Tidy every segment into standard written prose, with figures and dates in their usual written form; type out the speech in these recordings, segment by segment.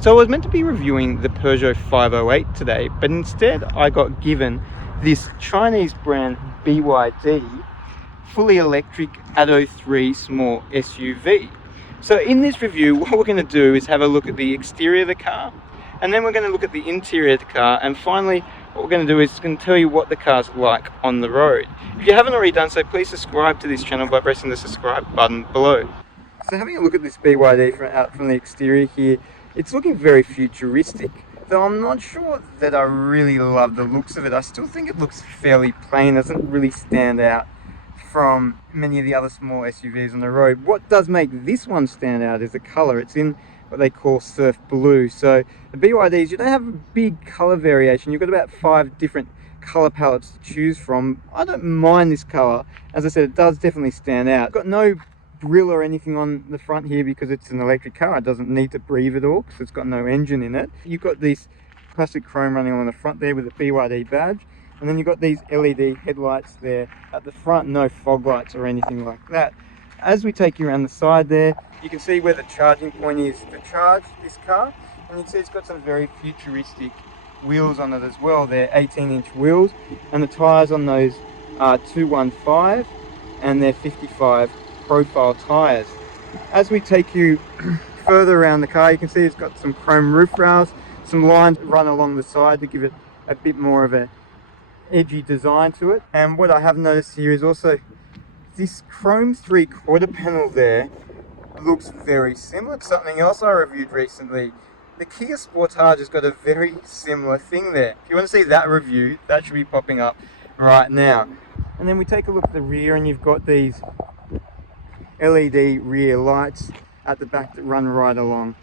So I was meant to be reviewing the Peugeot 508 today, but instead I got given this Chinese brand BYD fully electric Atto 3 small SUV. So in this review, what we're going to do is have a look at the exterior of the car, and then we're going to look at the interior of the car, and finally what we're going to do is going to tell you what the car's like on the road. If you haven't already done so, please subscribe to this channel by pressing the subscribe button below. So having a look at this BYD from the exterior here, it's looking very futuristic, though I'm not sure that I really love the looks of it. I still think it looks fairly plain, doesn't really stand out from many of the other small SUVs on the road. What does make this one stand out is the color. It's in what they call surf blue. So the BYDs, you don't have a big color variation. You've got about 5 different color palettes to choose from. I don't mind this color. As I said, it does definitely stand out. It's got no grill or anything on the front here because it's an electric car. It doesn't need to breathe at all because it's got no engine in it. You've got this plastic chrome running on the front there with a BYD badge, and then you've got these LED headlights there at the front, no fog lights or anything like that. As we take you around the side there, you can see where the charging point is to charge this car, and you can see it's got some very futuristic wheels on it as well. They're 18-inch wheels, and the tires on those are 215 and they're 55 profile tires. As we take you further around the car, you can see it's got some chrome roof rails, some lines run along the side to give it a bit more of a edgy design to it. And what I have noticed here is also this chrome 3/4 panel there looks very similar to something else I reviewed recently. The Kia Sportage has got a very similar thing there. If you want to see that review, that should be popping up right now. And then we take a look at the rear, and you've got these LED rear lights at the back that run right along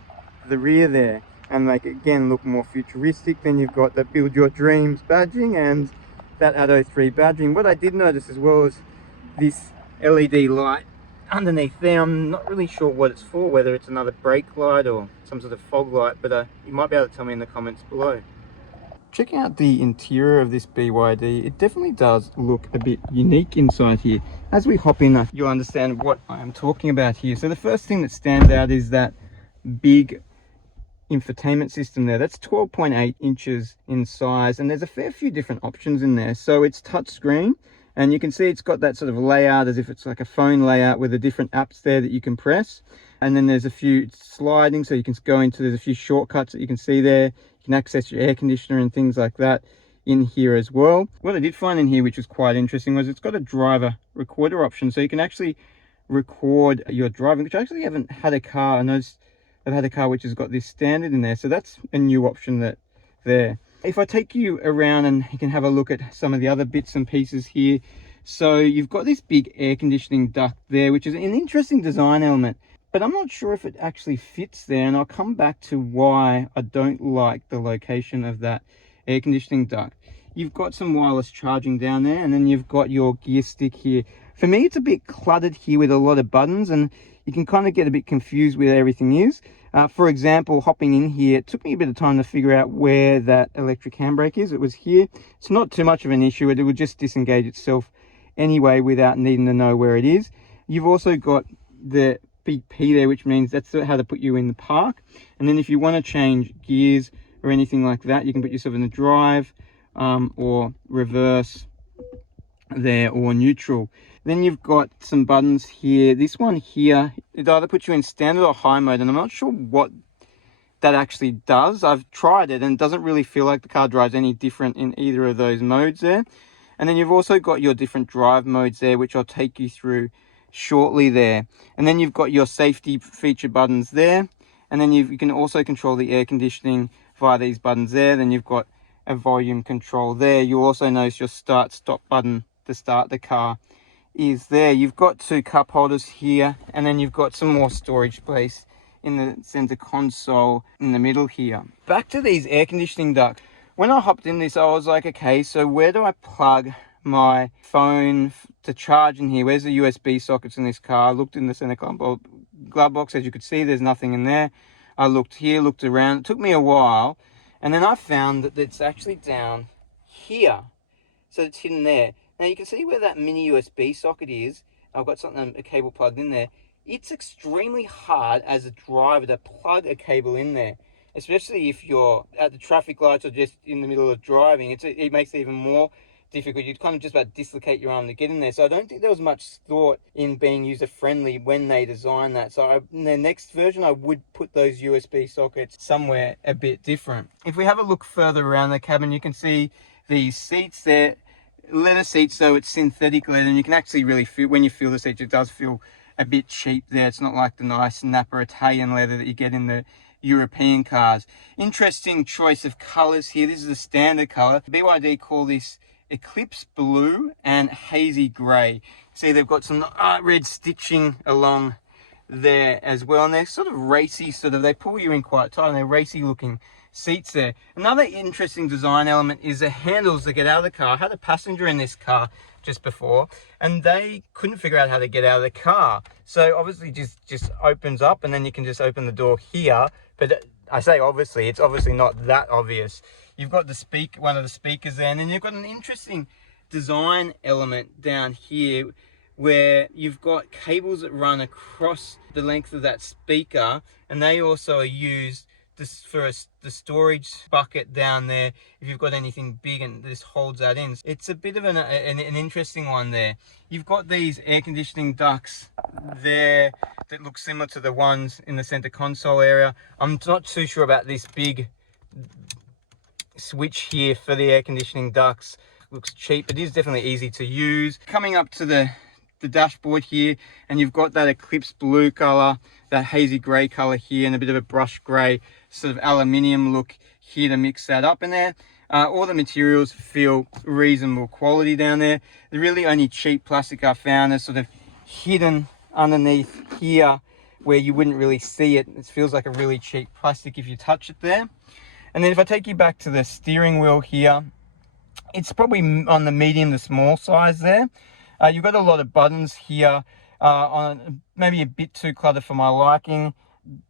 the rear there, and make it again look more futuristic. Then you've got the Build Your Dreams badging and that Atto 3 badging. What I did notice as well is this LED light underneath there. I'm not really sure what it's for, whether it's another brake light or some sort of fog light, but you might be able to tell me in the comments below. Checking out the interior of this BYD, it definitely does look a bit unique inside here. As we hop in, you'll understand what I am talking about here. So the first thing that stands out is that big infotainment system there. That's 12.8 inches in size, and there's a fair few different options in there. So it's touchscreen, and you can see it's got that sort of layout as if it's like a phone layout with the different apps there that you can press. And then there's a few sliding, so you can go into, there's a few shortcuts that you can see there. You can access your air conditioner and things like that in here as well. What I did find in here, which was quite interesting, was it's got a driver recorder option, so you can actually record your driving, which I actually haven't had a car. I noticed I've had a car which has got this standard in there, so that's a new option that there. If I take you around and you can have a look at some of the other bits and pieces here. So you've got this big air conditioning duct there, which is an interesting design element, but I'm not sure if it actually fits there, and I'll come back to why I don't like the location of that air conditioning duct. You've got some wireless charging down there, and then you've got your gear stick here. For me, it's a bit cluttered here with a lot of buttons, and you can kind of get a bit confused where everything is. For example, hopping in here, it took me a bit of time to figure out where that electric handbrake is. It was here. It's not too much of an issue. It would just disengage itself anyway without needing to know where it is. You've also got the big P there, which means that's how to put you in the park. And then if you want to change gears or anything like that, you can put yourself in the drive or reverse there, or neutral. Then you've got some buttons here. This one here, it either puts you in standard or high mode, and I'm not sure what that actually does. I've tried it and it doesn't really feel like the car drives any different in either of those modes there. And then you've also got your different drive modes there, which I'll take you through shortly there. And then you've got your safety feature buttons there, and then you can also control the air conditioning via these buttons there. Then you've got a volume control there. You'll also notice your start stop button to start the car is there. You've got 2 cup holders here, and then you've got some more storage space in the center console in the middle here. Back to these air conditioning ducts. When I hopped in this, I was like, okay, so where do I plug my phone to charge in here? Where's the USB sockets in this car? I looked in the center glove box. As you could see, there's nothing in there. I looked here, looked around. It took me a while, and then I found that it's actually down here. So it's hidden there. Now you can see where that mini USB socket is. I've got a cable plugged in there. It's extremely hard as a driver to plug a cable in there. especially if you're at the traffic lights or just in the middle of driving. It makes it even more difficult. You'd kind of just about dislocate your arm to get in there. So I don't think there was much thought in being user-friendly when they designed that. So in the next version, I would put those USB sockets somewhere a bit different. If we have a look further around the cabin, you can see these seats there. Leather seats, so it's synthetic leather, and you can actually really feel, when you feel the seat, it does feel a bit cheap there. It's not like the nice Napa Italian leather that you get in the European cars. Interesting choice of colors here. This is a standard color. BYD call this Eclipse Blue and Hazy Gray. See, they've got some red stitching along there as well, and they're sort of racy, they pull you in quite tight, and they're racy looking seats there. Another interesting design element is the handles that get out of the car. I had a passenger in this car just before, and they couldn't figure out how to get out of the car. So obviously just opens up, and then you can just open the door here. But I say obviously, it's obviously not that obvious. You've got one of the speakers there, and then you've got an interesting design element down here where you've got cables that run across the length of that speaker, and they also are used for the storage bucket down there if you've got anything big, and this holds that in. It's a bit of an interesting one there. You've got these air conditioning ducts there that look similar to the ones in the center console area. I'm not too sure about this big switch here for the air conditioning ducts. Looks cheap. It is definitely easy to use. Coming up to the dashboard here, and you've got that Eclipse Blue color, that Hazy Gray color here, and a bit of a brush gray sort of aluminium look here to mix that up in there. All the materials feel reasonable quality down there. The really only cheap plastic I found is sort of hidden underneath here where you wouldn't really see it. It feels like a really cheap plastic if you touch it there. And then if I take you back to the steering wheel here, it's probably on the medium to small size there. You've got a lot of buttons here, on maybe a bit too cluttered for my liking.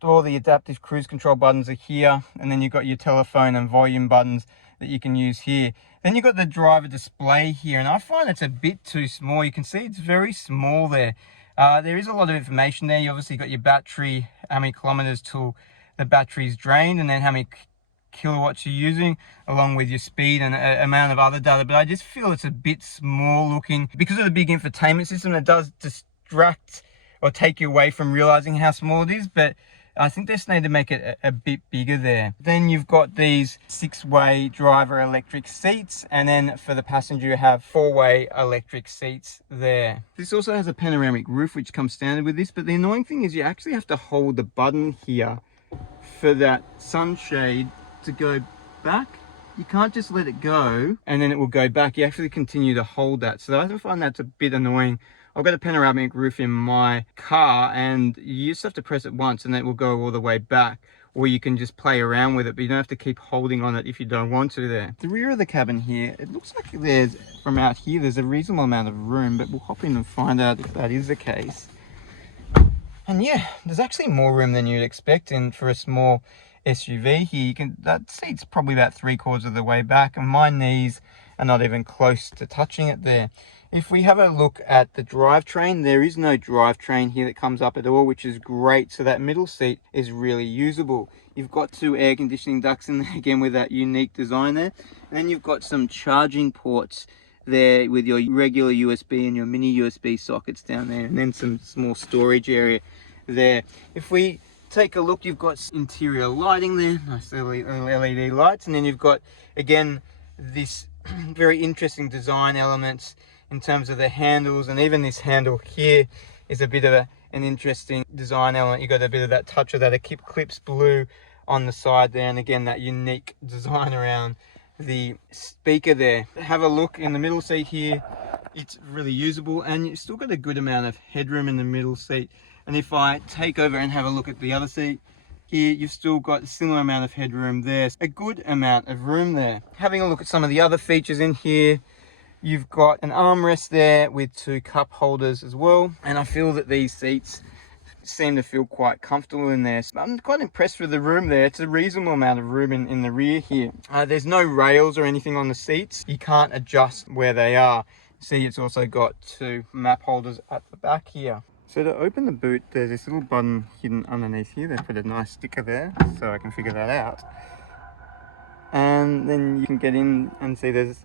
All the adaptive cruise control buttons are here, and then you've got your telephone and volume buttons that you can use here. Then you've got the driver display here, and I find it's a bit too small. You can see it's very small there. There is a lot of information there. You obviously got your battery, how many kilometers till the battery's drained, and then how many kilowatts you're using, along with your speed and amount of other data. But I just feel it's a bit small looking because of the big infotainment system. That does distract or take you away from realizing how small it is, but I think they just need to make it a bit bigger there. Then you've got these 6-way driver electric seats, and then for the passenger you have 4-way electric seats there. This also has a panoramic roof which comes standard with this, but the annoying thing is you actually have to hold the button here for that sunshade to go back. You can't just let it go and then it will go back. You actually continue to hold that. So I find that's a bit annoying. I've got a panoramic roof in my car, and you just have to press it once and it will go all the way back, or you can just play around with it, but you don't have to keep holding on it if you don't want to there. The rear of the cabin here, it looks like from out here, there's a reasonable amount of room, but we'll hop in and find out if that is the case. And yeah, there's actually more room than you'd expect for a small SUV here. That seat's probably about 3/4 of the way back, and my knees are not even close to touching it there. If we have a look at the drivetrain, there is no drivetrain here that comes up at all, which is great. So that middle seat is really usable. You've got 2 air conditioning ducts in there, again with that unique design there. And then you've got some charging ports there with your regular USB and your mini USB sockets down there, and then some small storage area there. If we take a look, you've got interior lighting there, nice LED lights, and then you've got again this very interesting design elements in terms of the handles, and even this handle here is a bit of an interesting design element. You got a bit of that touch of that Eclipse Blue on the side there, and again that unique design around the speaker there. Have a look in the middle seat here. It's really usable, and you've still got a good amount of headroom in the middle seat. And if I take over and have a look at the other seat here, you've still got a similar amount of headroom there. A good amount of room there. Having a look at some of the other features in here, you've got an armrest there with 2 cup holders as well. And I feel that these seats seem to feel quite comfortable in there. So I'm quite impressed with the room there. It's a reasonable amount of room in the rear here. There's no rails or anything on the seats. You can't adjust where they are. See, it's also got 2 map holders at the back here. So to open the boot, there's this little button hidden underneath here. They put a nice sticker there so I can figure that out. And then you can get in and see there's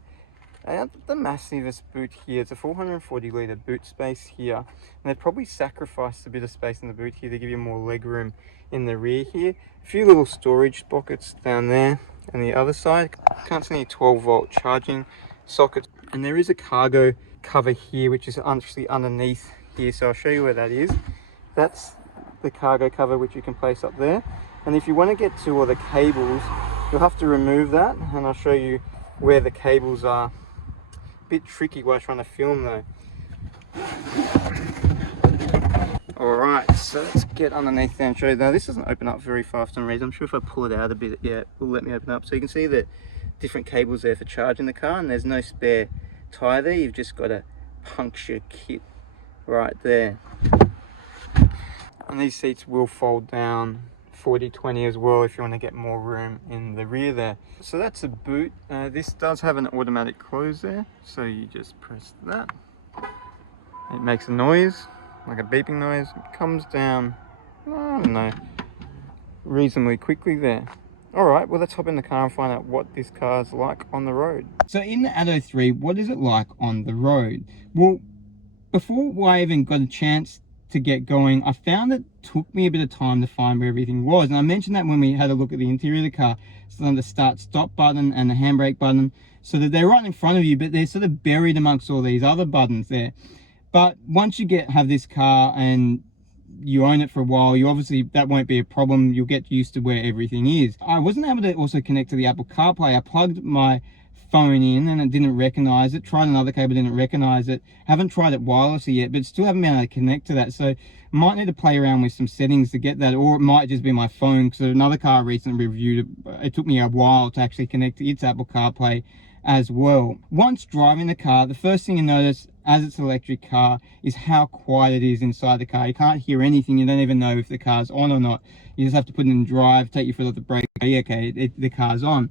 the massivest boot here. It's a 440 litre boot space here. And they've probably sacrificed a bit of space in the boot here to give you more leg room in the rear here. A few little storage pockets down there and the other side. Can't see any 12-volt charging sockets. And there is a cargo cover here, which is actually underneath here. So I'll show you where that is. That's the cargo cover, which you can place up there. And if you want to get to all the cables, you'll have to remove that, and I'll show you where the cables are. A bit tricky while trying to film though. Alright, so let's get underneath there and show you. Now this doesn't open up very fast for some reason. I'm sure if I pull it out a bit, yeah, it will let me open up. So you can see the different cables there for charging the car, and there's no spare tyre there. You've just got a puncture kit right there. And these seats will fold down 40/20 as well if you want to get more room in the rear there. So that's a boot. This does have an automatic close there, so you just press that. It makes a noise, like a beeping noise. It comes down, I don't know, reasonably quickly there. Alright, well let's hop in the car and find out what this car's like on the road. So in the Atto 3, what is it like on the road? Well, before I even got a chance to get going, I found it took me a bit of time to find where everything was. And I mentioned that when we had a look at the interior of the car. So the start stop button and the handbrake button, so that they're right in front of you, but they're sort of buried amongst all these other buttons there. But once you have this car and you own it for a while, you obviously, that won't be a problem. You'll get used to where everything is. I wasn't able to also connect to the Apple CarPlay. I plugged my phone in and it didn't recognize it. Tried another cable, didn't recognize it. Haven't tried it wirelessly yet, but still haven't been able to connect to that. So might need to play around with some settings to get that, or it might just be my phone, because another car I recently reviewed, it took me a while to actually connect to its Apple CarPlay as well. Once driving the car, the first thing you notice as it's an electric car is how quiet it is inside the car. You can't hear anything. You don't even know if the car's on or not. You just have to put it in drive, take your foot off the brake. Okay, the car's on.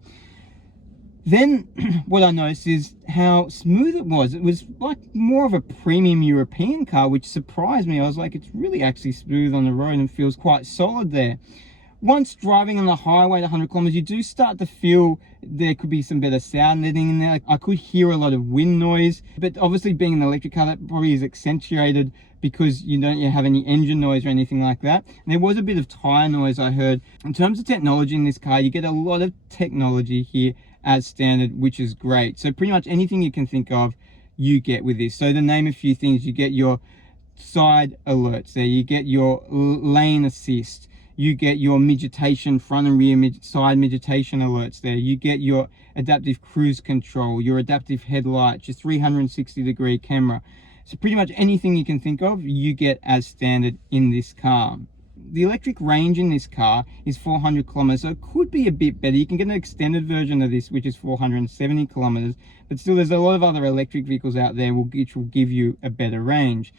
Then what I noticed is how smooth it was. It was like more of a premium European car, which surprised me. I was like, it's really actually smooth on the road and feels quite solid there. Once driving on the highway at 100 kilometers, you do start to feel there could be some better sound letting in there. I could hear a lot of wind noise, but obviously being an electric car, that probably is accentuated because you don't have any engine noise or anything like that. And there was a bit of tire noise I heard. In terms of technology in this car, you get a lot of technology here as standard, which is great. So pretty much anything you can think of, you get with this. So to name a few things, you get your side alerts there, you get your lane assist, you get your midgetation, front and rear side midgetation alerts there, you get your adaptive cruise control, your adaptive headlights, your 360-degree camera. So pretty much anything you can think of, you get as standard in this car. The electric range in this car is 400 kilometers, so it could be a bit better. You can get an extended version of this, which is 470 kilometers, but still there's a lot of other electric vehicles out there which will give you a better range.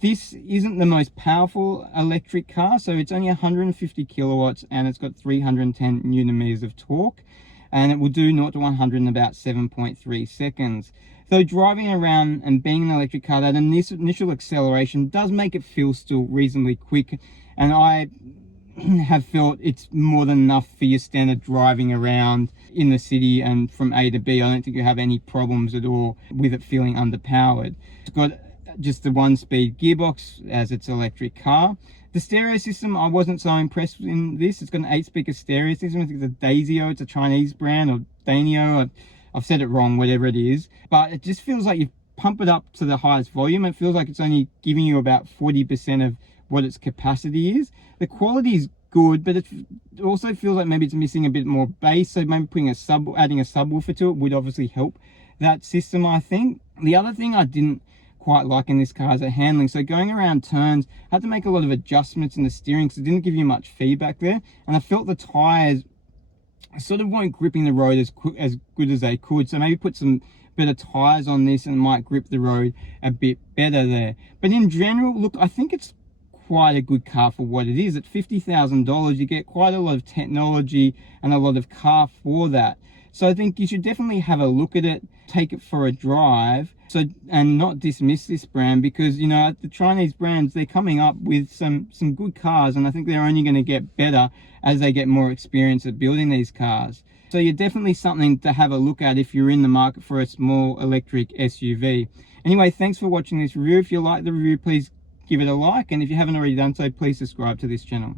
This isn't the most powerful electric car, so it's only 150 kilowatts and it's got 310 newton meters of torque, and it will do 0 to 100 in about 7.3 seconds. Though driving around and being an electric car, that initial acceleration does make it feel still reasonably quick, and I have felt it's more than enough for your standard driving around in the city and from A to B. I don't think you have any problems at all with it feeling underpowered. It's got just the 1-speed gearbox as its electric car. The stereo system, I wasn't so impressed in this. It's got an 8-speaker stereo system. I think it's a Daisio, it's a Chinese brand, or Dainio. I've said it wrong, whatever it is. But it just feels like you pump it up to the highest volume. It feels like it's only giving you about 40% of what its capacity is. The quality is good, but it also feels like maybe it's missing a bit more bass. So maybe adding a subwoofer to it would obviously help that system, I think. The other thing I didn't quite like in this car is the handling. So going around turns, I had to make a lot of adjustments in the steering because it didn't give you much feedback there. And I felt the tires sort of weren't gripping the road as good as they could. So maybe put some better tires on this and it might grip the road a bit better there. But in general, look, I think it's quite a good car for what it is. At $50,000, you get quite a lot of technology and a lot of car for that. So I think you should definitely have a look at it, take it for a drive. So, and not dismiss this brand, because, you know, the Chinese brands, they're coming up with some good cars, and I think they're only going to get better as they get more experience at building these cars. So you're definitely something to have a look at if you're in the market for a small electric SUV. Anyway, thanks for watching this review. If you like the review, please give it a like, and if you haven't already done so, please subscribe to this channel.